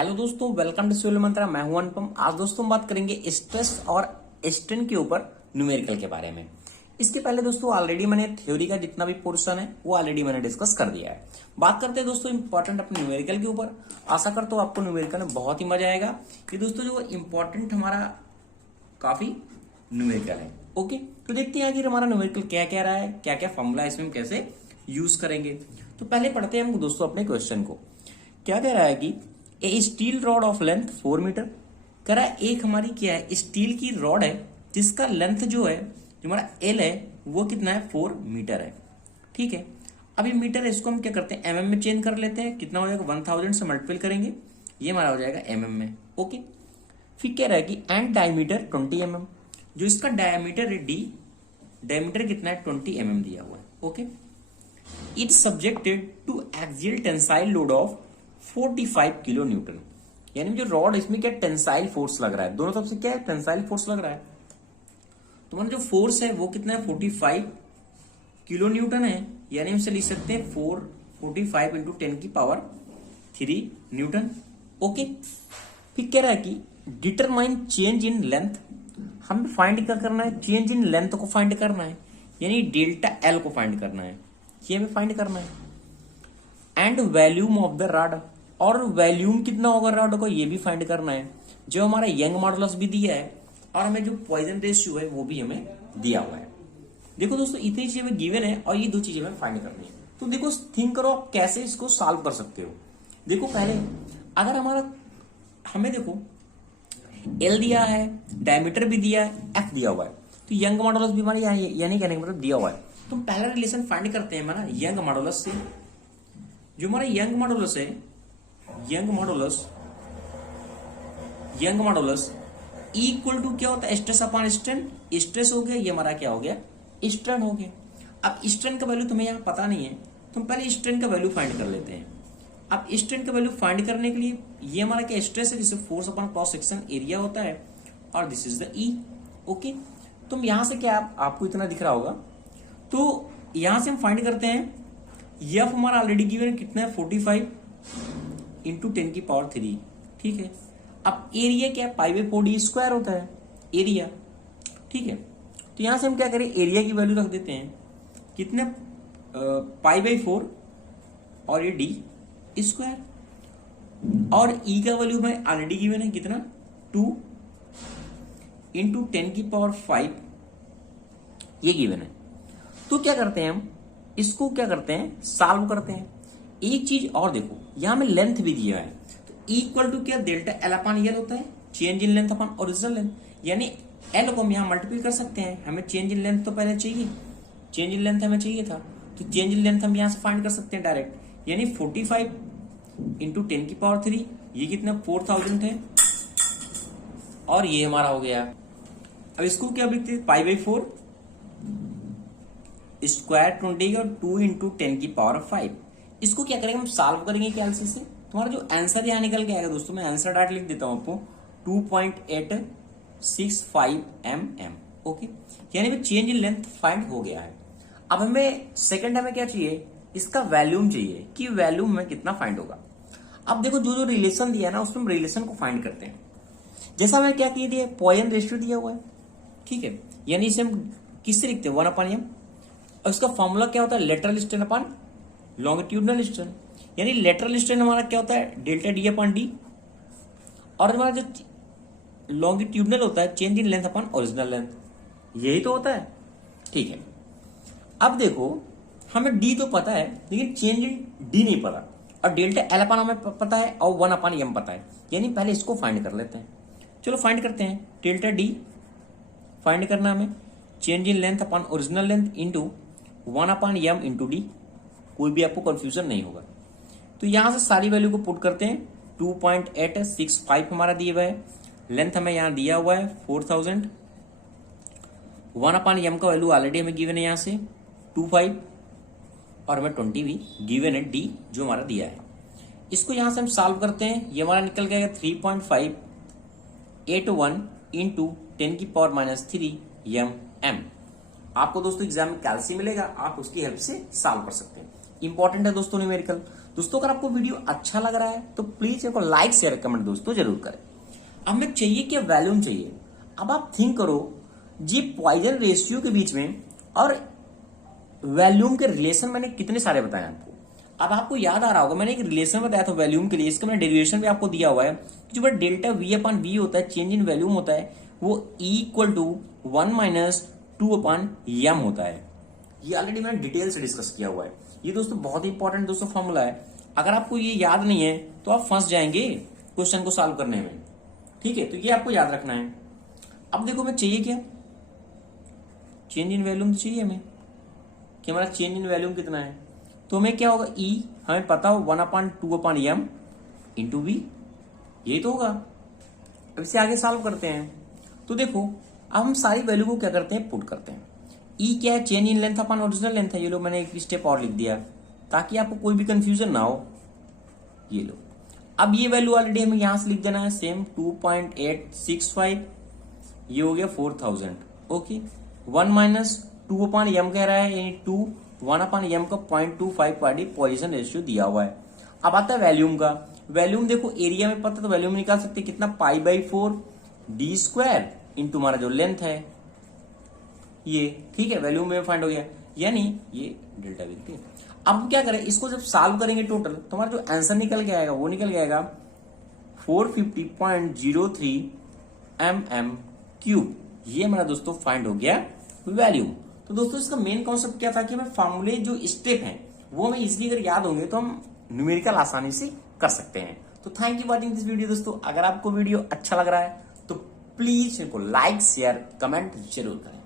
Hello दोस्तों, welcome to civil मंत्रा। मैं हूं अनुपम। आज दोस्तों बात करेंगे स्ट्रेस और स्ट्रेन के ऊपर न्यूमेरिकल के बारे में। इसके पहले दोस्तों ऑलरेडी मैंने थ्योरी का जितना भी पोर्शन है वो ऑलरेडी मैंने डिस्कस कर दिया है। बात करते हैं दोस्तों इंपॉर्टेंट अपने न्यूमेरिकल के ऊपर। आशा करता हूं आपको न्यूमेरिकल में बहुत ही मजा आएगा। ये दोस्तों जो इंपॉर्टेंट हमारा काफी न्यूमेरिकल है। ओके, तो देखते हैं आखिर हमारा न्यूमेरिकल क्या कह रहा है, क्या क्या फॉर्मूला इसमें हम कैसे यूज करेंगे। तो पहले पढ़ते हैं हम दोस्तों अपने क्वेश्चन को। क्या कह रहा है कि a steel rod of length 4 metre. कह रहा है एक हमारी क्या है, स्टील की रॉड है जिसका लेंथ जो है, जो हमारा एल है वो कितना है, 4 मीटर है। ठीक है, अभी मीटर है, इसको हम क्या करते हैं एमएम में चेंज कर लेते हैं। कितना हो जाएगा, 1000 से मल्टीपल करेंगे, ये हमारा हो जाएगा एमएम में। ओके, फिर कह रहा है कि एंड डायमीटर 20 mm। जो इसका डायमीटर है डी, डायमीटर कितना है 20 mm दिया हुआ है। Okay, it subjected to axial tensile load of 45 kilo newton. यानी जो रॉड इसमें क्या टेंसाइल फोर्स लग रहा है, दोनों तरफ से क्या है टेंसाइल फोर्स लग रहा है। तो मतलब जो फोर्स है वो कितना है 45 किलो न्यूटन है। यानी हम इसे लिख सकते हैं 45 इंटू 10 की पावर 3 न्यूटन। ओके, फिर कह रहा है कि डिटरमाइन चेंज इन लेंथ। हम फाइंड क्या करना है, चेंज इन लेंथ को फाइंड करना है, यानी डेल्टा एल को फाइंड करना है, ये हमें फाइंड करना है। And volume of the rod, और वैल्यूम कितना होगा रॉड को ये भी फाइंड करना है। जो हमारा यंग मॉडुलस भी दिया है और हमें जो पॉइजन रेशियो है वो भी हमें दिया हुआ है। देखो दोस्तों इतनी चीजें हमें गिवन है और ये दो चीजें हमें फाइंड करनी है। तो देखो थिंक करो आप कैसे इसको सॉल्व कर सकते हो। देखो पहले अगर हमारा हमें देखो एल दिया है, डायमीटर भी दिया है, एफ दिया हुआ है, तो यंग मॉडुलस भी हमारे यानी कहने का मतलब दिया हुआ है। तो पहला रिलेशन फाइंड करते हैं हमारा यंग मॉडुलस से। जो हमारा यंग मॉडुलस है, यंग मॉडुलस इक्वल टू क्या होता है, स्ट्रेस अपॉन स्ट्रेन। स्ट्रेस हो गया, ये हमारा क्या हो गया, स्ट्रेन हो गया। अब स्ट्रेन का वैल्यू तुम्हें यहाँ पता नहीं है, तुम पहले स्ट्रेन का वैल्यू फाइंड कर लेते हैं। अब स्ट्रेन का वैल्यू फाइंड करने के लिए ये हमारा क्या स्ट्रेस है, जिसे force upon cross section area होता है, और this is the E. Okay, तुम यहां से क्या आपको इतना दिख रहा होगा, तो यहां से हम फाइंड करते हैं। एफ हमारा ऑलरेडी गिवन है, कितना है 45 इंटू 10 की पावर 3। ठीक है, अब एरिया क्या है, π/4d स्क्वायर होता है एरिया। ठीक है, तो यहां से हम क्या करें, एरिया की वैल्यू रख देते हैं, कितने π/4 और ये डी स्क्वायर, और ई का वैल्यू हमें ऑलरेडी गिवन है, कितना 2 इंटू 10 की पावर 5, ये गिवन है। तो क्या करते हैं हम इसको क्या करते हैं, सॉल्व करते हैं। एक चीज और देखो, यहां में लेंथ भी दिया है, तो इक्वल टू क्या डेल्टा एल अपॉन एल होता है, change in length upon original length. यानी एल को हम यहां मल्टीप्लाई कर सकते हैं, हमें चेंज इन लेंथ तो पहले चाहिए, चेंज इन लेंथ हमें चाहिए था, तो चेंज इन लेंथ हम यहां से फाइंड कर सकते हैं डायरेक्ट। यानी 45 इंटू 10 की पावर 3, ये कितना 4000 है, और ये हमारा हो गया। अब इसको क्या लिखते हैं, π/4 स्क्वायर 20 और 2 इंटू 10 की पावर 5। इसको क्या करेंगे, हम सॉल्व करेंगे कैलसी से। तुम्हारा जो आंसर यहाँ निकल के आएगा दोस्तों, मैं आंसर डायरेक्ट लिख देता हूं आपको, 2.865 mm। ओके, यानी चेंज इन लेंथ फाइंड हो गया है। अब हमें सेकंड हमें क्या चाहिए, इसका वैल्यूम चाहिए कि वैल्यूम में कितना फाइंड होगा। अब देखो जो जो रिलेशन दिया है ना, उसमें रिलेशन को फाइंड करते हैं। जैसा हमें क्या किया दिया, पॉइजन रेशियो दिया हुआ है। ठीक है, यानी इसे हम किससे लिखते हैं, 1/m। और इसका फॉर्मूला क्या होता है, lateral strain upon longitudinal strain. यानी लेटरल स्ट्रेन हमारा क्या होता है, डेल्टा डी अपॉन डी, और हमारा जो लॉन्गिट्यूडनल होता है change in length upon original length, यही तो होता है। ठीक है, अब देखो हमें डी तो पता है लेकिन चेंज इन डी नहीं पता, और डेल्टा एल अपॉन हमें पता है और 1/m पता है। यानी पहले इसको फाइंड कर लेते हैं। चलो फाइंड करते हैं, डेल्टा डी फाइंड करना हमें, change in length upon original length into 1/m into D, कोई भी आपको कंफ्यूजन नहीं होगा। तो यहां से सारी वैल्यू को पुट करते हैं, 2.865 हमारा दिया हुआ है, लेंथ हमें यहां दिया हुआ है 4000, 1/m का वैल्यू ऑलरेडी हमें गिवन है यहां से 25, और हमें 20 भी गिवन है, डी जो हमारा दिया है। इसको यहां से हम सॉल्व करते हैं, ये हमारा निकल गया 3.581 इंटू 10 की पावर -3 mm। आपको दोस्तों एग्जाम में कैलसी मिलेगा, आप उसकी हेल्प से सॉल्व कर सकते हैं। इंपॉर्टेंट है दोस्तों न्यूमेरिकल। दोस्तों अगर आपको वीडियो अच्छा लग रहा है तो प्लीज इसको लाइक शेयर कमेंट दोस्तों जरूर करें। अब हमें चाहिए क्या, वॉल्यूम चाहिए। अब आप थिंक करो जी पॉइजन रेशियो के बीच में और वॉल्यूम के रिलेशन मैंने कितने सारे बताए आपको। अब आपको याद आ रहा होगा मैंने एक रिलेशन बताया था वॉल्यूम के लिए, इसका मैंने डेरिवेशन भी आपको दिया हुआ है। जो बड़ा डेल्टा वी अपॉन वी होता है, चेंज इन वॉल्यूम होता है, वो equal to 1 minus 2 upon M होता है। ये ऑलरेडी मैंने डिटेल से डिस्कस किया हुआ है। ये दोस्तों बहुत ही इंपॉर्टेंट दोस्तों फॉर्मूला है। अगर आपको ये याद नहीं है तो आप फंस जाएंगे क्वेश्चन को सॉल्व करने में, ठीक है। तो ये आपको याद रखना है। अब देखो मैं चाहिए क्या, चेंज इन वॉल्यूम चाहिए हमें कि हमारा चेंज इन वॉल्यूम कितना है। तो हमें क्या होगा, ई हमें पता हो 1 upon 2 upon M into V, यही तो होगा। अब इसे आगे सॉल्व करते हैं। तो देखो अब हम सारी वैल्यू को क्या करते हैं, पुट करते हैं। ई क्या है, change in length upon original length है। ये लो मैंने एक स्टेप और लिख दिया ताकि आपको कोई भी कंफ्यूजन ना हो। ये लो अब ये वैल्यू ऑलरेडी हमें यहां से लिख देना है सेम 2.865, ये हो गया 4000। ओके 1 माइनस 2 अपॉन एम कह रहा है, यानी 1 अपॉन एम का 0.25 पार्टी पॉइजन रेशियो दिया हुआ है। अब आता है वैल्यूम का। वैल्यूम देखो एरिया में पता तो वैल्यूम निकाल सकते कितना, π/4 d स्क्वायर इंटू हमारा जो लेंथ है ये, ठीक है। वैल्यूम में फाइंड हो गया, यानी ये डेल्टा वी। ठीक है, अब क्या करें, इसको जब सॉल्व करेंगे टोटल तो हमारा जो आंसर निकल के आएगा वो निकल के आएगा 450.03 mm³। ये हमारा दोस्तों फाइंड हो गया वैल्यूम। तो दोस्तों इसका मेन कॉन्सेप्ट क्या था कि हमें फॉर्मूले जो स्टेप हैं वो हमें इजीली अगर याद होंगे तो हम न्यूमेरिकल आसानी से कर सकते हैं। तो thank you watching this video दोस्तों। अगर आपको वीडियो अच्छा लग रहा है तो प्लीज इनको लाइक शेयर कमेंट जरूर करें।